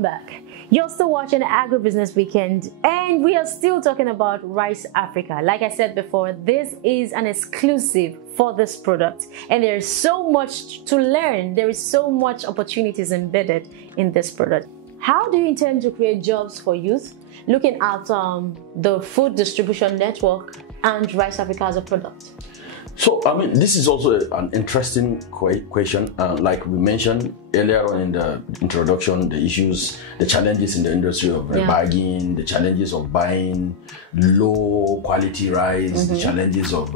Welcome back. You're still watching Agribusiness Weekend, and we are still talking about Rice Africa. Like I said before, this is an exclusive for this product, and there is so much to learn. There is so much opportunities embedded in this product. How do you intend to create jobs for youth, looking at the food distribution network and Rice Africa as a product? So, I mean, this is also an interesting question. Like we mentioned earlier on in the introduction, the issues, the challenges in the industry of bagging, the challenges of buying low quality rice, the challenges of,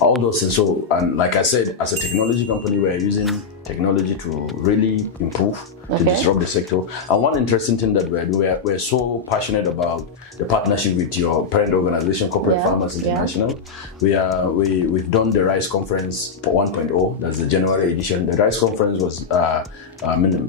all those things. So, and like I said, as a technology company, we're using technology to really improve, to disrupt the sector. And one interesting thing that we're doing, we're so passionate about the partnership with your parent organization, Corporate Farmers International. We've done the Rice Conference 1.0, that's the January edition. The Rice Conference was,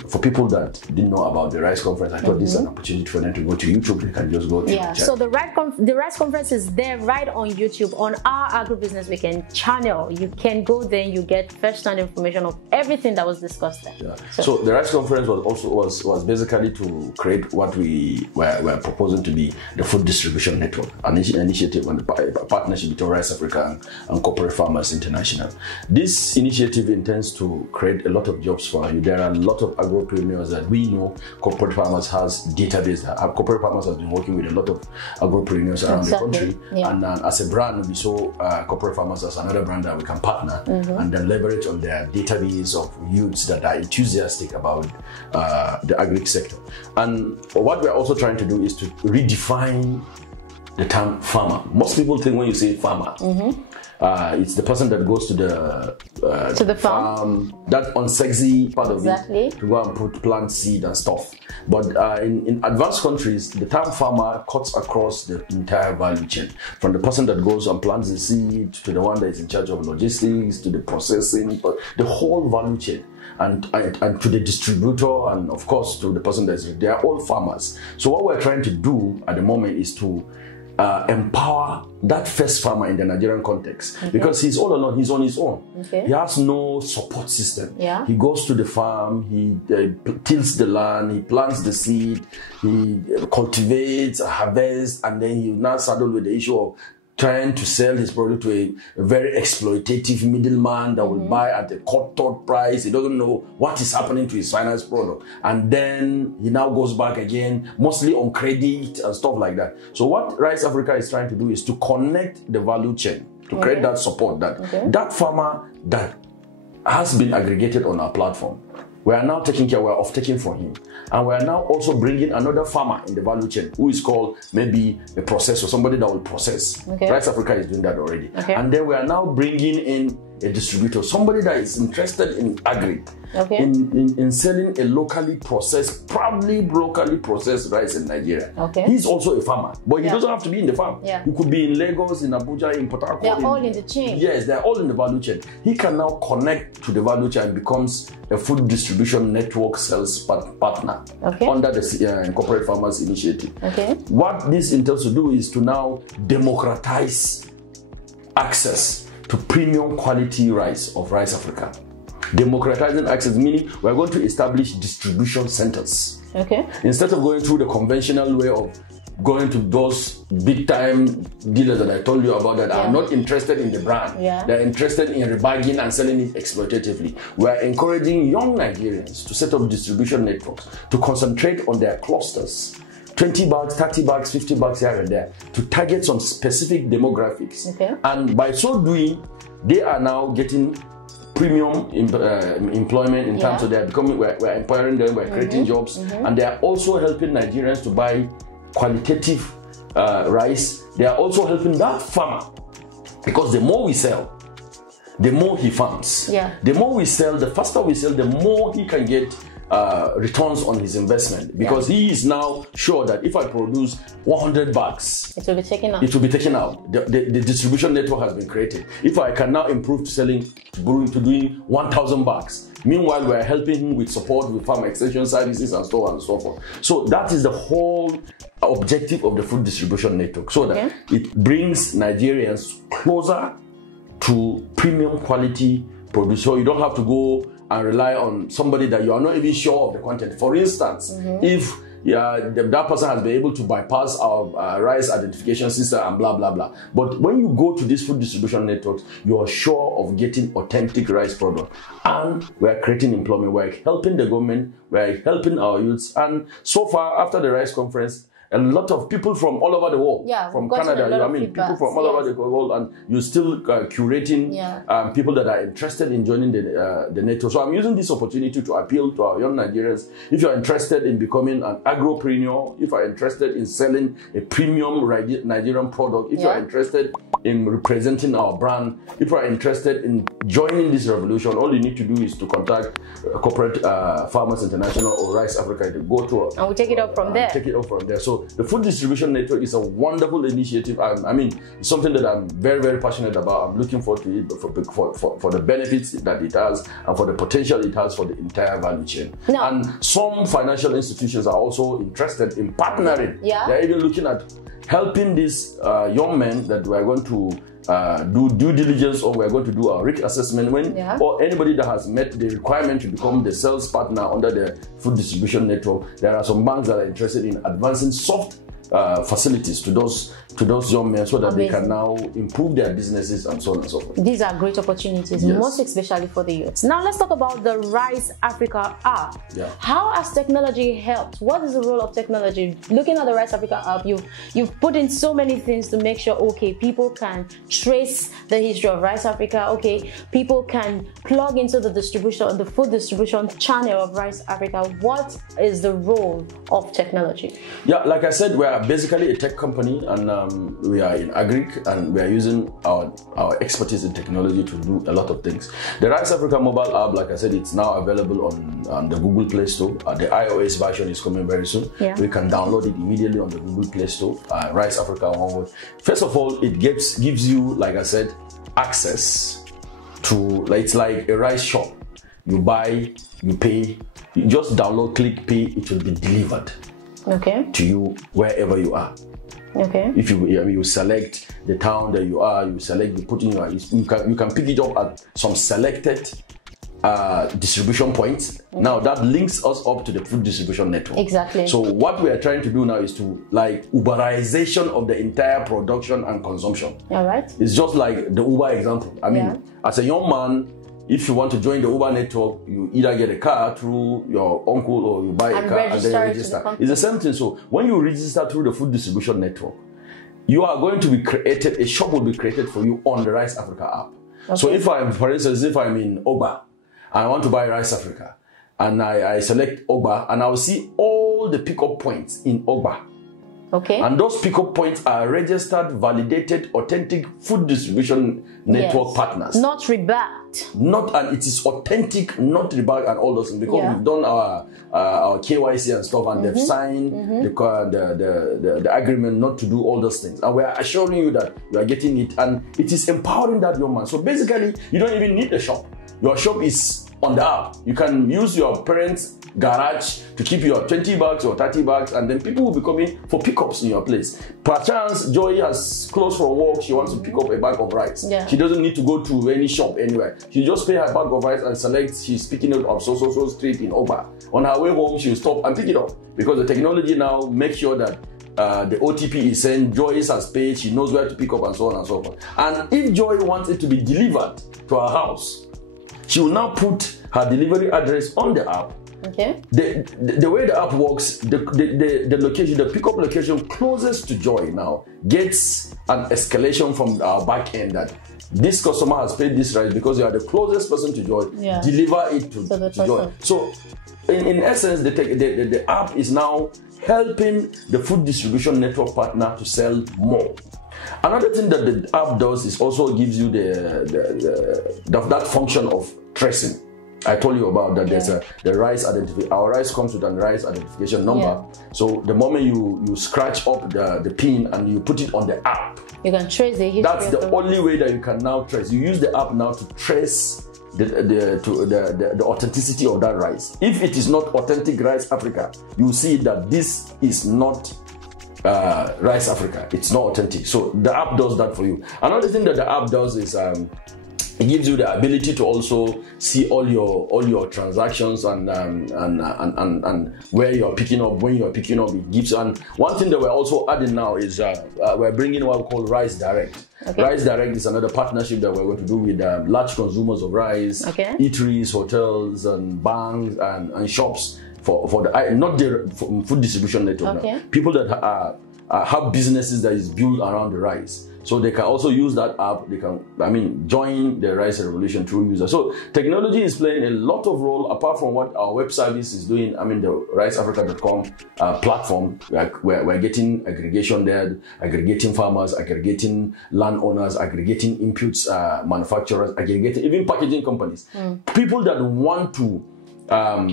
for people that didn't know about the Rice Conference, I thought this is an opportunity for them to go to YouTube. They can just go to so the Rice Conference is there right on YouTube on our Agribusiness Weekend channel. You can go there and you get first-hand information of everything that was discussed there. So the Rice Conference was basically to create what we were proposing to be the food distribution network, an initiative and a partnership between Rice Africa and Corporate Farmers International. This initiative intends to create a lot of jobs for you. There are a lot of agripreneurs that we know Corporate Farmers has database. Corporate Farmers has been working with a lot of agripreneurs around the country, and as a brand, we saw Corporate Farmers as another brand that we can partner and then leverage on their database of youths that are enthusiastic about the agri sector. And what we're also trying to do is to redefine the term farmer. Most people think when you say farmer, it's the person that goes to the farm, that unsexy part of it, to go and plant seed and stuff. But in advanced countries, the term farmer cuts across the entire value chain, from the person that goes and plants the seed to the one that is in charge of logistics to the processing, but the whole value chain. And to the distributor, and of course to the person that's, they are all farmers. So what we're trying to do at the moment is to empower that first farmer in the Nigerian context, because he's all alone, he's on his own. He has no support system. He goes to the farm, he tills the land, he plants the seed, he cultivates, harvests, and then he now saddled with the issue of trying to sell his product to a very exploitative middleman that will buy at a cut-throat price. He doesn't know what is happening to his finance product. And then he now goes back again, mostly on credit and stuff like that. So what Rice Africa is trying to do is to connect the value chain, to create that support, that that farmer that has been aggregated on our platform, we are now taking care of taking from him. And we are now also bringing another farmer in the value chain who is called maybe a processor, somebody that will process. Rice Africa is doing that already. And then we are now bringing in a distributor, somebody that is interested in agri, in selling a locally processed, proudly locally processed rice in Nigeria. He's also a farmer, but he doesn't have to be in the farm. He could be in Lagos, in Abuja, in Port Harcourt. They're all in the chain. Yes, they're all in the value chain. He can now connect to the value chain and becomes a food distribution network sales partner under the Corporate Farmers Initiative. What this entails to do is to now democratize access to premium quality rice of Rice Africa. Democratizing access, meaning we're going to establish distribution centers. Instead of going through the conventional way of going to those big time dealers that I told you about that are not interested in the brand. They're interested in rebagging and selling it exploitatively. We're encouraging young Nigerians to set up distribution networks, to concentrate on their clusters. 20 bags, 30 bags, 50 bags here and there, to target some specific demographics. And by so doing, they are now getting premium employment in terms of they're becoming, we're empowering them, we're creating jobs, and they are also helping Nigerians to buy qualitative rice. They are also helping that farmer, because the more we sell, the more he farms. The more we sell, the faster we sell, the more he can get returns on his investment, because he is now sure that if I produce 100 bags, it will be taken out. It will be taken out. The distribution network has been created. If I can now improve selling to doing 1,000 bags, meanwhile we're helping him with support with farm extension services and so on and so forth. So that is the whole objective of the food distribution network, so that it brings Nigerians closer to premium quality produce. So you don't have to go and rely on somebody that you are not even sure of the content. For instance, if that person has been able to bypass our rice identification system and blah, blah, blah. But when you go to these food distribution networks, you are sure of getting authentic rice product. And we are creating employment. We are helping the government. We are helping our youths. And so far, after the rice conference, a lot of people from all over the world, from Canada, people from all over the world, and you're still curating people that are interested in joining the network. So I'm using this opportunity to appeal to our young Nigerians. If you're interested in becoming an agropreneur, if you're interested in selling a premium Nigerian product, if you're interested in representing our brand, if you're interested in joining this revolution, all you need to do is to contact Corporate Farmers International or Rice Africa to go to and we'll take it up from there. So the food distribution network is a wonderful initiative. I mean, it's something that I'm very, very passionate about. I'm looking forward to it for the benefits that it has and for the potential it has for the entire value chain. And some financial institutions are also interested in partnering. They're even looking at helping these young men that we're going to do due diligence, or we're going to do a risk assessment or anybody that has met the requirement to become the sales partner under the food distribution network. There are some banks that are interested in advancing soft facilities to those young men so that they can now improve their businesses and so on and so forth. These are great opportunities, most especially for the youths. Now let's talk about the Rice Africa app. How has technology helped? What is the role of technology? Looking at the Rice Africa app, you've put in so many things to make sure, okay, people can trace the history of Rice Africa. Okay, people can plug into the distribution, the food distribution channel of Rice Africa. What is the role of technology? Yeah, like I said, we are basically a tech company, and we are in Agric, and we are using our expertise in technology to do a lot of things. The Rice Africa mobile app, like I said, it's now available on the Google Play Store. The iOS version is coming very soon. We can download it immediately on the Google Play Store. Rice Africa, one word. First of all, it gives you, like I said, access to, it's like a rice shop. You buy, you pay, you just download, click, pay, it will be delivered to you wherever you are. If you select the town that you are, you put in you can pick it up at some selected distribution points. Now that links us up to the food distribution network. So what we are trying to do now is to Uberization of the entire production and consumption. It's just like the Uber example. I mean, as a young man, if you want to join the Uber network, you either get a car through your uncle or you buy a car and then register. It's the same thing. So when you register through the food distribution network, you are going to be created, a shop will be created for you on the Rice Africa app. So for instance, if I'm in Ogba and I want to buy Rice Africa, and I select Ogba, and I'll see all the pickup points in Ogba. And those pickup points are registered, validated, authentic food distribution network partners. Not rebagged. And it is authentic, not rebagged, and all those things, because we've done our KYC and stuff, and they've signed the agreement not to do all those things. And we are assuring you that you are getting it, and it is empowering that young man. So basically, you don't even need the shop. Your shop is on the app. You can use your parents' garage to keep your 20 bags or 30 bags, and then people will be coming for pickups in your place. Perchance, Joy has closed for work, she wants to pick up a bag of rice. She doesn't need to go to any shop anywhere. She just pay her bag of rice and select, she's picking it up so street in Oba. On her way home, she'll stop and pick it up, because the technology now makes sure that the OTP is sent, Joyce has paid, she knows where to pick up, and so on and so forth. And if Joy wants it to be delivered to her house, she will now put her delivery address on the app. The way the app works, the location, the pickup location closest to Joy now gets an escalation from our back end that this customer has paid this rice because you are the closest person to Joy. Deliver it to Joy. So in essence, the app is now helping the food distribution network partner to sell more. Another thing that the app does is also gives you that function of tracing. I told you about that. There's the rice identification. Our rice comes with a rice identification number. So the moment you scratch up the pin and you put it on the app, you can trace the history. That's the only way that you can now trace. You use the app now to trace the authenticity of that rice. If it is not authentic Rice Africa, you see that this is not Rice Africa. It's not authentic. So the app does that for you. Another thing that the app does is it gives you the ability to also see all your transactions and where you're picking up, when you're picking up. It gives, and one thing that we're also adding now is we're bringing what we call Rice Direct. Okay. Rice Direct is another partnership that we're going to do with large consumers of rice, okay, eateries, hotels, and banks and shops for the not the food distribution network. Okay. People that have businesses that is built around the rice. So they can also use that app. They can, join the rice revolution through users. So technology is playing a lot of role apart from what our web service is doing. The riceafrica.com platform, we're getting aggregation there, aggregating farmers, aggregating landowners, aggregating inputs, manufacturers, aggregating even packaging companies. People that want to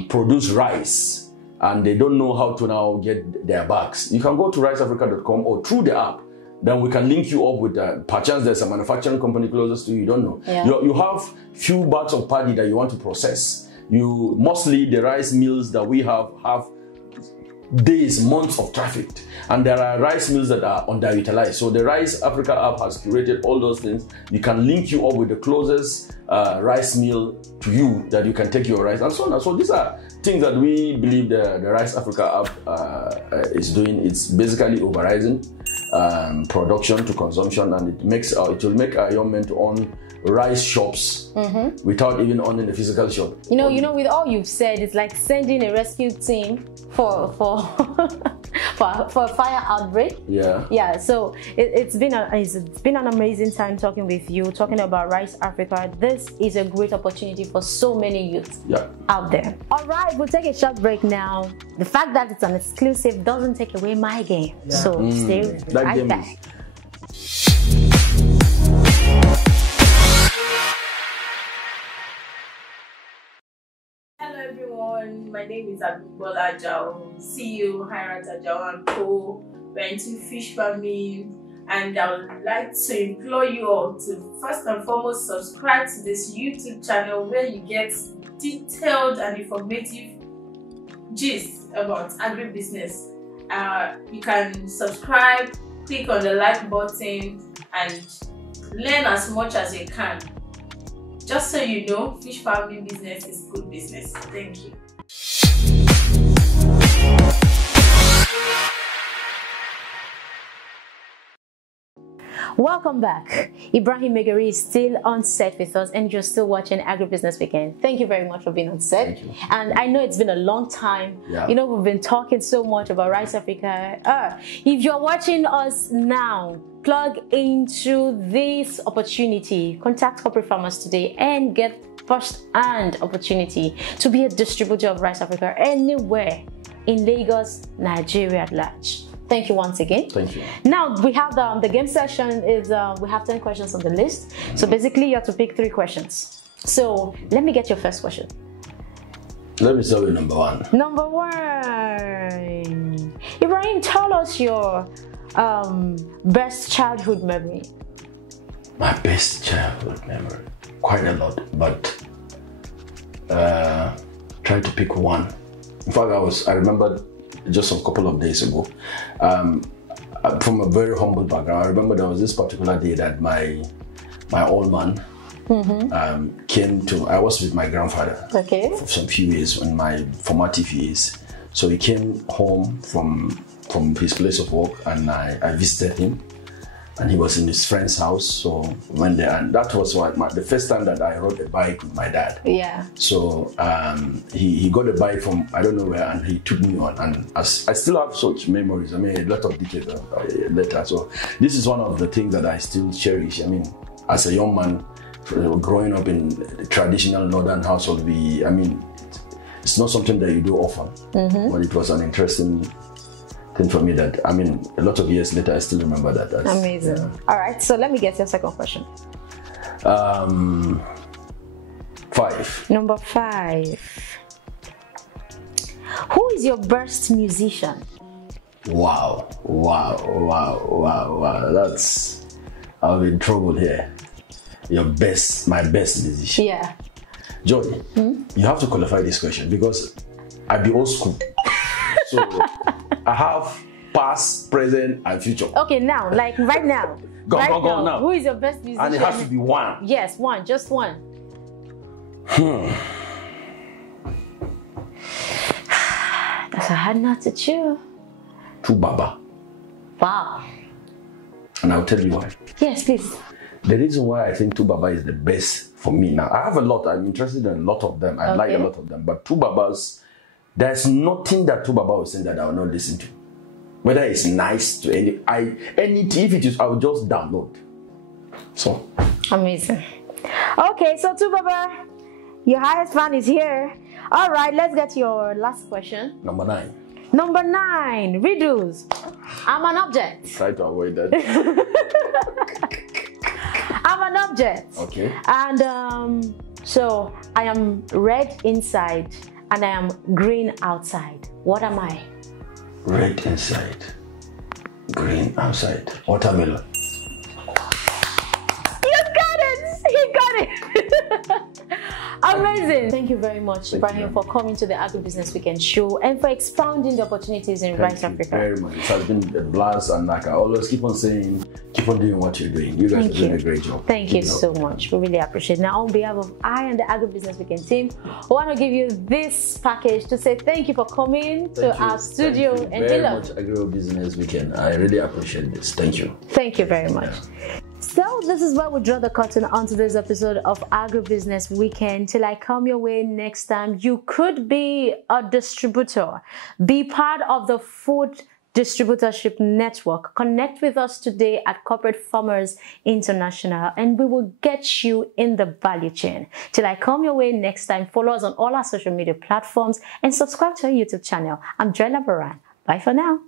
produce rice and they don't know how to now get their bags. You can go to riceafrica.com or through the app. Then we can link you up with, perchance there's a manufacturing company closest to you, you don't know. Yeah. You have few bags of paddy that you want to process. Mostly the rice mills that we have days, months of traffic. And there are rice mills that are underutilized. So the Rice Africa app has curated all those things. You can link you up with the closest rice mill to you that you can take your rice and so on. So these are things that we believe the Rice Africa app is doing. It's basically overriding production to consumption, and it will make our young men to own rice shops without even owning a physical shop. With all you've said, it's like sending a rescue team for for a fire outbreak. Yeah. So it's been an amazing time talking with you, talking about Rice Africa. This is a great opportunity for so many youths out there. All right, we'll take a short break now. The fact that it's an exclusive doesn't take away my game. Yeah. So stay right back. My name is Agribusiness CEO, Hirat Ajao and Co. We're into fish farming, and I would like to implore you all to first and foremost subscribe to this YouTube channel where you get detailed and informative gist about agribusiness. You can subscribe, click on the like button, and learn as much as you can. Just so you know, fish farming business is good business. Thank you. Welcome back. Ibrahim Maigari is still on set with us, and you're still watching Agribusiness Weekend. Thank you very much for being on set. Thank you. And I know it's been a long time. Yeah. We've been talking so much about Rice Africa. If you're watching us now, plug into this opportunity. Contact corporate farmers today and get first-hand opportunity to be a distributor of Rice Africa anywhere in Lagos, Nigeria at large. Thank you once again. Thank you. Now we have the game session is we have 10 questions on the list. So basically you have to pick 3 questions. So let me get your first question. Let me start with number 1. Number 1. Ibrahim, tell us your best childhood memory. My best childhood memory, quite a lot, but try to pick one. In fact, I remember just a couple of days ago, from a very humble background. I remember there was this particular day that my old man came to. I was with my grandfather for some few years in my formative years. So he came home from his place of work, and I visited him. And he was in his friend's house, so went there, and that was the first time that I rode a bike with my dad. Yeah. So he got a bike from I don't know where, and he took me on, and I still have such memories. I mean, a lot of decades later. So this is one of the things that I still cherish. I mean, as a young man, growing up in the traditional northern household, it's not something that you do often, but it was an interesting thing for me that, a lot of years later, I still remember that. That's amazing. Yeah. All right, so let me get your second question. 5. Number 5. Who is your best musician? Wow. I'll be in trouble here. My best musician. Yeah. Joy, you have to qualify this question because I'd be old school. So I have past, present, and future. Okay, now, like right now. Go now. Who is your best musician? And it has to be one. Yes, one, just one. That's a hard nut to chew. Baba. Wow. And I'll tell you why. Yes, please. The reason why I think Baba is the best for me now, I have a lot, I'm interested in a lot of them, I like a lot of them, but Babas, there's nothing that Baba will say that I will not listen to. Whether it's nice to if it is, I will just download. So. Amazing. Okay, so Baba, your highest fan is here. All right, let's get your last question. Number 9. Number 9, riddles. I'm an object. Try to avoid that. I'm an object. Okay. And so I am red inside and I am green outside. What am I? Red inside, green outside. Watermelon. You got it! You got it! Amazing. Thank you very much, Ibrahim, for coming to the Agribusiness Weekend show and for expounding the opportunities in Rice Africa. Thank you very much. It has been a blast, and like I always keep on saying, keep on doing what you're doing. You guys are doing a great job. Thank you so much. We really appreciate it. Now, on behalf of I and the Agribusiness Weekend team, I want to give you this package to say thank you for coming to our studio. Thank you very much, Agribusiness Weekend. I really appreciate this. Thank you. Thank you very much. So this is where we draw the curtain on today's episode of Agribusiness Weekend. Till I come your way next time, you could be a distributor, be part of the food distributorship network. Connect with us today at Corporate Farmers International and we will get you in the value chain. Till I come your way next time, follow us on all our social media platforms and subscribe to our YouTube channel. I'm Joy Labaran. Bye for now.